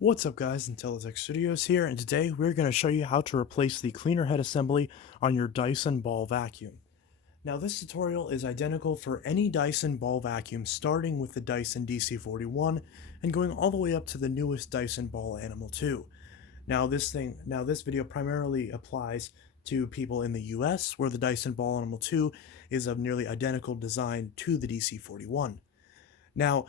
What's up guys, Intelitech Studios here, and today we're going to show you how to replace the cleaner head assembly on your Dyson Ball vacuum. Now this tutorial is identical for any Dyson Ball vacuum, starting with the Dyson DC41 and going all the way up to the newest Dyson Ball Animal 2. Now this video primarily applies to people in the US, where the Dyson Ball Animal 2 is of nearly identical design to the DC41. Now,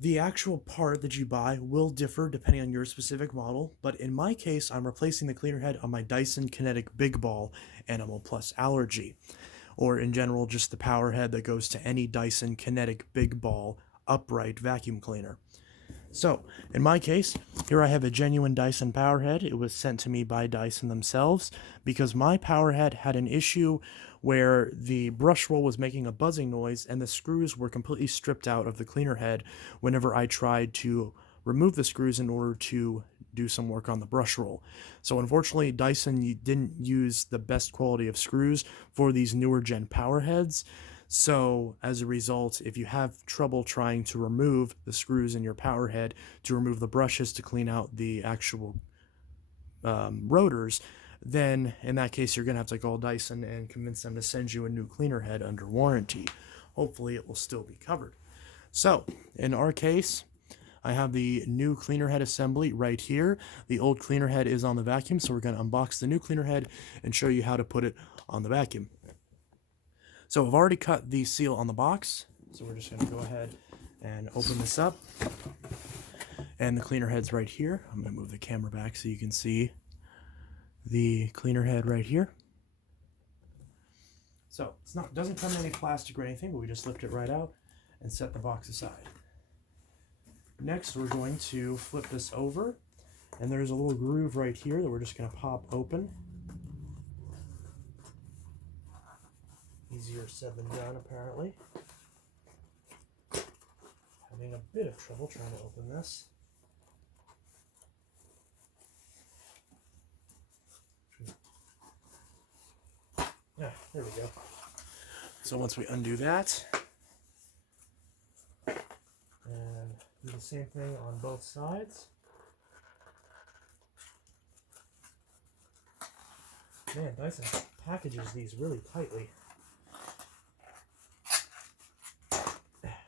the actual part that you buy will differ depending on your specific model, but in my case, I'm replacing the cleaner head on my Dyson Kinetic Big Ball Animal Plus Allergy, or in general, just the power head that goes to any Dyson Kinetic Big Ball upright vacuum cleaner. So, in my case, here I have a genuine Dyson power head. It was sent to me by Dyson themselves because my power head had an issue where the brush roll was making a buzzing noise and the screws were completely stripped out of the cleaner head whenever I tried to remove the screws in order to do some work on the brush roll. So unfortunately, Dyson didn't use the best quality of screws for these newer gen power heads. So as a result, if you have trouble trying to remove the screws in your power head to remove the brushes to clean out the actual rotors, then in that case you're going to have to call Dyson and convince them to send you a new cleaner head under warranty. Hopefully it will still be covered. So in our case, I have the new cleaner head assembly right here. The old cleaner head is on the vacuum, so we're going to unbox the new cleaner head and show you how to put it on the vacuum. So I've already cut the seal on the box, so we're just going to go ahead and open this up. And the cleaner head's right here. I'm going to move the camera back so you can see the cleaner head right here. So it doesn't come in any plastic or anything, but we just lift it right out and set the box aside. Next, we're going to flip this over, and there's a little groove right here that we're just going to pop open. Easier said than done, apparently. Having a bit of trouble trying to open this. Yeah, there we go. So once we undo that, and do the same thing on both sides. Man, Dyson packages these really tightly.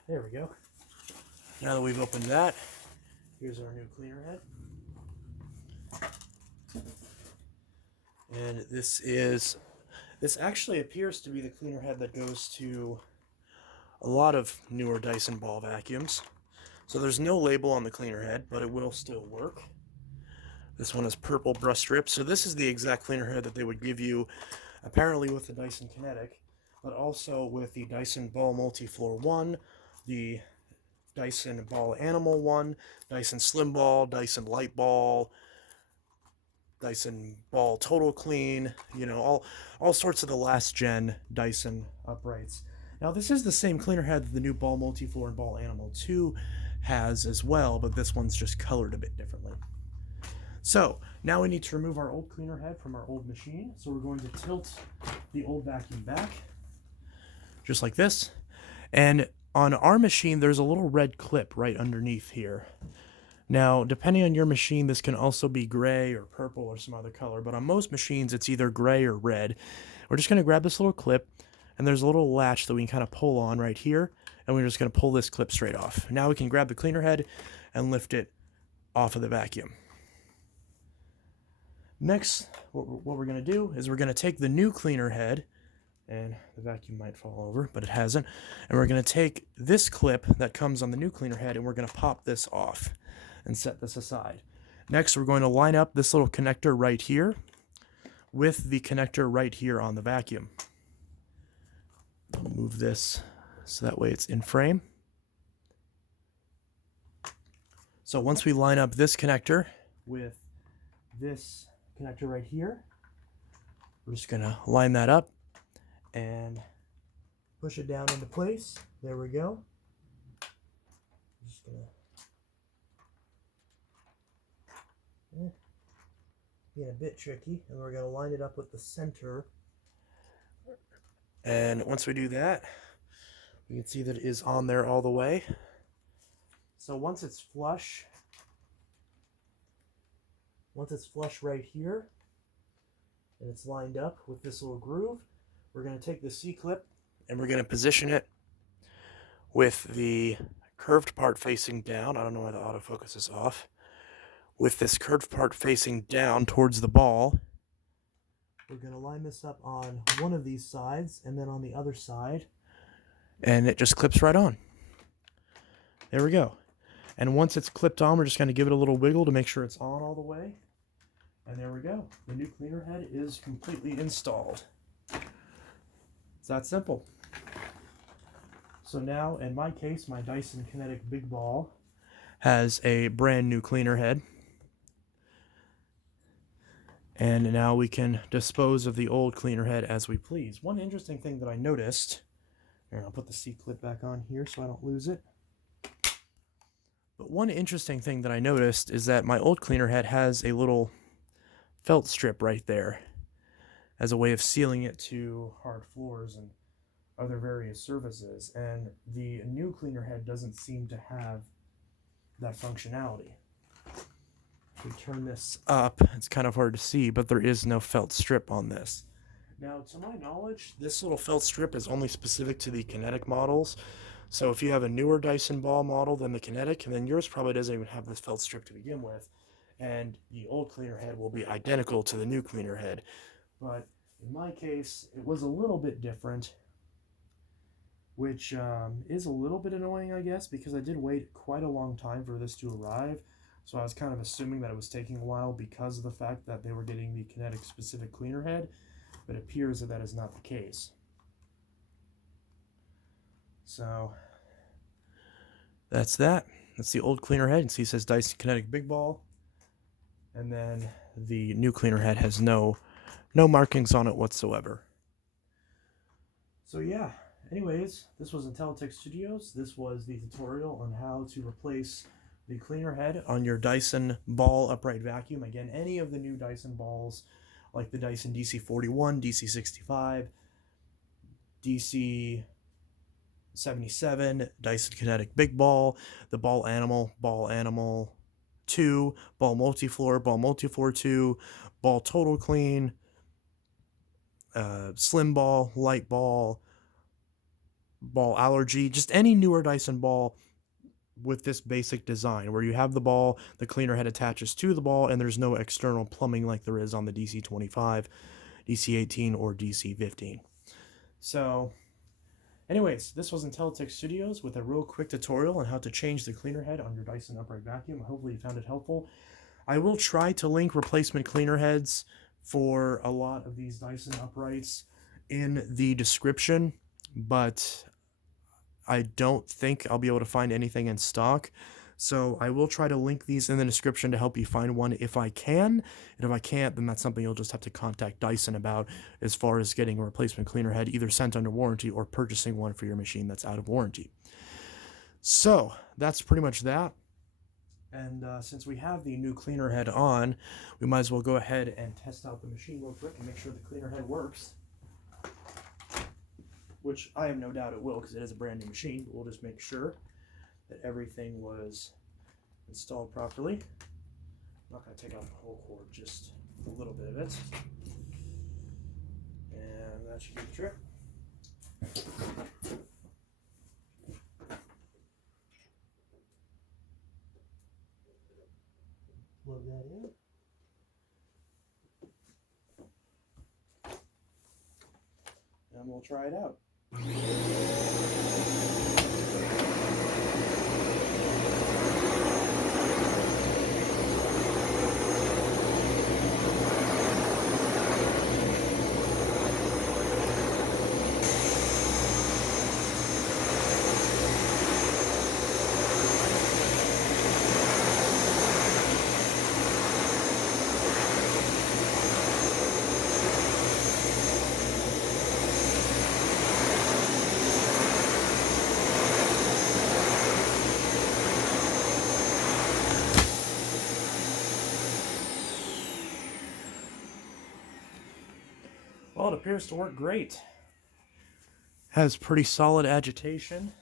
There we go. Now that we've opened that, here's our new cleaner head. And this actually appears to be the cleaner head that goes to a lot of newer Dyson Ball vacuums. So there's no label on the cleaner head, but it will still work. This one is purple brush strip. So this is the exact cleaner head that they would give you apparently with the Dyson Kinetic, but also with the Dyson Ball Multi-Floor 1, the Dyson Ball Animal 1, Dyson Slim Ball, Dyson Light Ball, Dyson Ball Total Clean, you know, all sorts of the last gen Dyson uprights. Now this is the same cleaner head that the new Ball Multi-Floor and Ball Animal 2 has as well, but this one's just colored a bit differently. So now we need to remove our old cleaner head from our old machine. So we're going to tilt the old vacuum back, just like this. And on our machine, there's a little red clip right underneath here. Now, depending on your machine, this can also be gray or purple or some other color, but on most machines, it's either gray or red. We're just going to grab this little clip, and there's a little latch that we can kind of pull on right here, and we're just going to pull this clip straight off. Now we can grab the cleaner head and lift it off of the vacuum. Next, what we're going to do is we're going to take the new cleaner head, and the vacuum might fall over, but it hasn't, and we're going to take this clip that comes on the new cleaner head, and we're going to pop this off and set this aside. Next, we're going to line up this little connector right here with the connector right here on the vacuum. I'll move this so that way it's in frame. So once we line up this connector with this connector right here, we're just going to line that up and push it down into place. There we go. Just gonna being a bit tricky, and we're gonna line it up with the center. And once we do that, we can see that it is on there all the way. So once it's flush Once it's flush right here, and it's lined up with this little groove, we're going to take the C-clip and we're going to position it with the curved part facing down. I don't know why the autofocus is off. With this curved part facing down towards the ball, we're going to line this up on one of these sides and then on the other side, and it just clips right on. There we go. And once it's clipped on, we're just going to give it a little wiggle to make sure it's on all the way. And there we go. The new cleaner head is completely installed. It's that simple. So now, in my case, my Dyson Kinetic Big Ball has a brand new cleaner head. And now we can dispose of the old cleaner head as we please. One interesting thing that I noticed, here, I'll put the C-clip back on here so I don't lose it. But one interesting thing that I noticed is that my old cleaner head has a little felt strip right there as a way of sealing it to hard floors and other various surfaces, and the new cleaner head doesn't seem to have that functionality. If we turn this up, it's kind of hard to see, but there is no felt strip on this. Now, to my knowledge, this little felt strip is only specific to the Kinetic models. So if you have a newer Dyson Ball model than the Kinetic, then yours probably doesn't even have this felt strip to begin with, and the old cleaner head will be identical to the new cleaner head. But in my case, it was a little bit different, which is a little bit annoying, I guess, because I did wait quite a long time for this to arrive. So I was kind of assuming that it was taking a while because of the fact that they were getting the Kinetic specific cleaner head, but it appears that that is not the case. So that's that. That's the old cleaner head. And see, it says Dyson Kinetic Big Ball. And then the new cleaner head has no markings on it whatsoever. So yeah, anyways, this was Intelitech Studios. This was the tutorial on how to replace the cleaner head on your Dyson Ball upright vacuum. Again, any of the new Dyson balls, like the Dyson DC41, DC65, DC77, Dyson Kinetic Big Ball, the Ball Animal 2, Ball Multifloor 2, Ball Total Clean, Slim Ball, Light Ball, Ball Allergy, just any newer Dyson ball with this basic design where you have the ball, the cleaner head attaches to the ball, and there's no external plumbing like there is on the DC25, DC18, or DC15. So anyways, this was Intelitech Studios with a real quick tutorial on how to change the cleaner head on your Dyson upright vacuum. Hopefully you found it helpful. I will try to link replacement cleaner heads for a lot of these Dyson uprights in the description, but I don't think I'll be able to find anything in stock. So I will try to link these in the description to help you find one if I can. And if I can't, then that's something you'll just have to contact Dyson about as far as getting a replacement cleaner head either sent under warranty or purchasing one for your machine that's out of warranty. So that's pretty much that. And since we have the new cleaner head on, we might as well go ahead and test out the machine real quick and make sure the cleaner head works. Which I have no doubt it will because it is a brand new machine, but we'll just make sure that everything was installed properly. I'm not going to take out the whole cord, just a little bit of it. And that should be the trick. Plug that in. And we'll try it out. Well, it appears to work great. Has pretty solid agitation.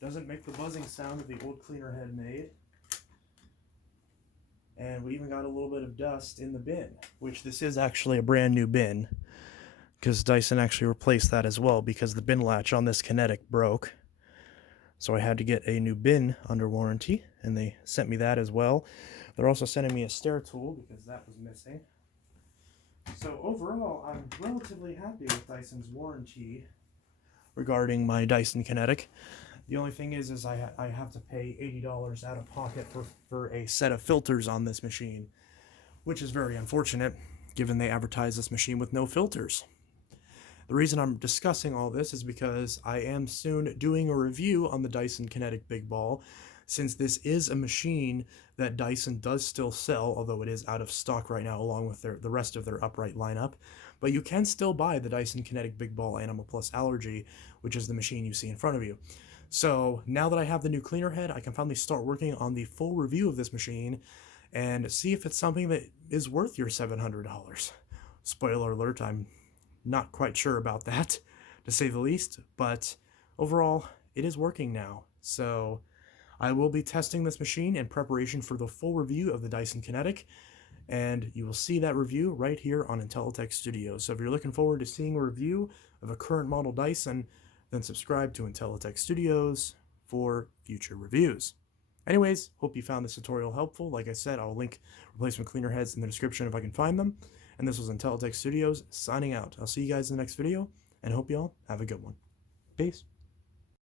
Doesn't make the buzzing sound that the old cleaner head made. And and we even got a little bit of dust in the bin, which this is actually a brand new bin, because Dyson actually replaced that as well because the bin latch on this Kinetic broke. So I had to get a new bin under warranty, and they sent me that as well. They're also sending me a stair tool because that was missing. So overall, I'm relatively happy with Dyson's warranty regarding my Dyson Kinetic. The only thing is I have to pay $80 out of pocket for a set of filters on this machine, which is very unfortunate, given they advertise this machine with no filters. The reason I'm discussing all this is because I am soon doing a review on the Dyson Kinetic Big Ball, since this is a machine that Dyson does still sell, although it is out of stock right now along with the rest of their upright lineup. But you can still buy the Dyson Kinetic Big Ball Animal Plus Allergy, which is the machine you see in front of you. So now that I have the new cleaner head, I can finally start working on the full review of this machine and see if it's something that is worth your $700. Spoiler alert, I'm not quite sure about that, to say the least, but overall, it is working now. So I will be testing this machine in preparation for the full review of the Dyson Kinetic, and you will see that review right here on Intelitech Studios. So if you're looking forward to seeing a review of a current model Dyson, then subscribe to Intelitech Studios for future reviews. Anyways, hope you found this tutorial helpful. Like I said, I'll link replacement cleaner heads in the description if I can find them. And this was Intelitech Studios signing out. I'll see you guys in the next video, and hope you all have a good one. Peace.